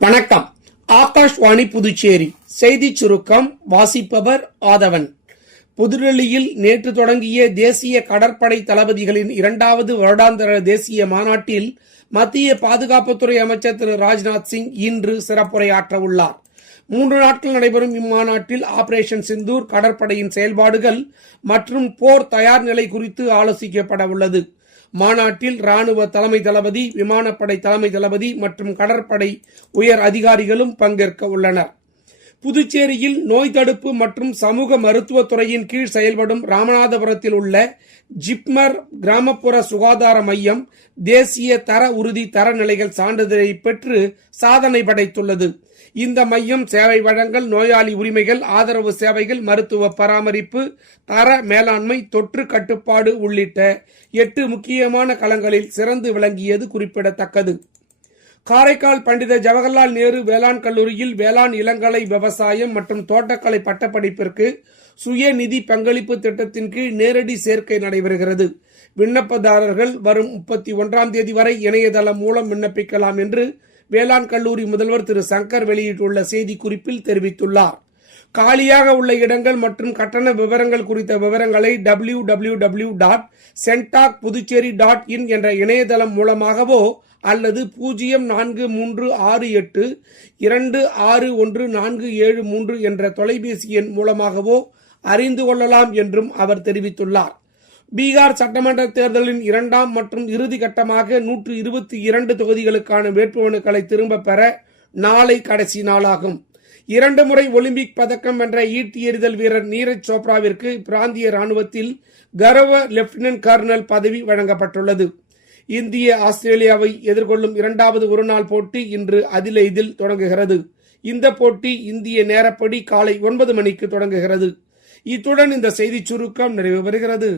வணக்கம். ஆகாஷ்வாணி புதுச்சேரி செய்திச் சுருக்கம் வாசிப்பவர் ஆதவன். புதுடெல்லியில் நேற்று தொடங்கிய தேசிய கடற்படை தளபதிகளின் 2வது வருடாந்திர தேசிய மாநாட்டில் மத்திய பாதுகாப்புத்துறை அமைச்சர் திரு ராஜ்நாத் சிங் இன்று சிறப்புரையாற்ற உள்ளார். 3 நாட்கள் நடைபெறும் இம்மாநாட்டில் ஆபரேஷன் சிந்தூர், கடற்படையின் செயல்பாடுகள் மற்றும் போர் தயார் நிலை குறித்து ஆலோசிக்கப்பட உள்ளது. மாநாட்டில் ராணுவ தலைமை தளபதி, விமானப்படை தலைமை தளபதி மற்றும் கடற்படை உயர் அதிகாரிகளும் பங்கேற்க உள்ளனர். புதுச்சேரியில் நோய் தடுப்பு மற்றும் சமூக மருத்துவத்துறையின் கீழ் செயல்படும் ராமநாதபுரத்தில் உள்ள ஜிப்மர் கிராமப்புற சுகாதார மையம் தேசிய தர உறுதி தரநிலைகள் சான்றிதழை பெற்று சாதனை படைத்துள்ளது. இந்த மையம் சேவை வழங்கல், நோயாளி உரிமைகள், ஆதரவு சேவைகள், மருத்துவ பராமரிப்பு, தர மேலாண்மை, தொற்று கட்டுப்பாடு உள்ளிட்ட 8 முக்கியமான களங்களில் சிறந்து விளங்கியது குறிப்பிடத்தக்கது. காரைக்கால் பண்டித ஜவஹர்லால் நேரு வேளாண் கல்லூரியில் வேளாண் இளங்கலை, விவசாயம் மற்றும் தோட்டக்கலை பட்டப்படிப்பிற்கு சுய நிதி பங்களிப்பு திட்டத்தின் கீழ் நேரடி சேர்க்கை நடைபெறுகிறது. விண்ணப்பதாரர்கள் வரும் 31ஆம் தேதி வரை இணையதளம் மூலம் விண்ணப்பிக்கலாம் என்று வேளாண் கல்லூரி முதல்வர் திரு சங்கர் வெளியிட்டுள்ள செய்திக்குறிப்பில் தெரிவித்துள்ளார். காலியாக உள்ள இடங்கள் மற்றும் கட்டண விவரங்கள் குறித்த விவரங்களை www.centacpuducherry.in என்ற இணையதளம் மூலமாகவோ அல்லது 043668261473 என்ற தொலைபேசி எண் மூலமாகவோ அறிந்து கொள்ளலாம் என்றும் அவர் தெரிவித்துள்ளார். பீகார் சட்டமன்ற தேர்தலின் 2ஆம் மற்றும் இறுதி கட்டமாக 122 தொகுதிகளுக்கான வேட்புமனுக்களை திரும்ப பெற நாளை கடைசி நாளாகும். 2 முறை ஒலிம்பிக் பதக்கம் வென்ற ஈட்டி எறிதல் வீரர் நீரஜ் சோப்ராவிற்கு பிராந்திய ராணுவத்தில் கௌரவ லெப்டினன்ட் கர்னல் பதவி வழங்கப்பட்டுள்ளது. இந்திய ஆஸ்திரேலியாவை எதிர்கொள்ளும் 2வது ஒருநாள் போட்டி இன்று அதிலைதில் தொடங்குகிறது. இந்த போட்டி இந்திய நேரப்படி காலை 9 மணிக்கு தொடங்குகிறது. இத்துடன் இந்த செய்திச் சுருக்கம் நிறைவு பெறுகிறது.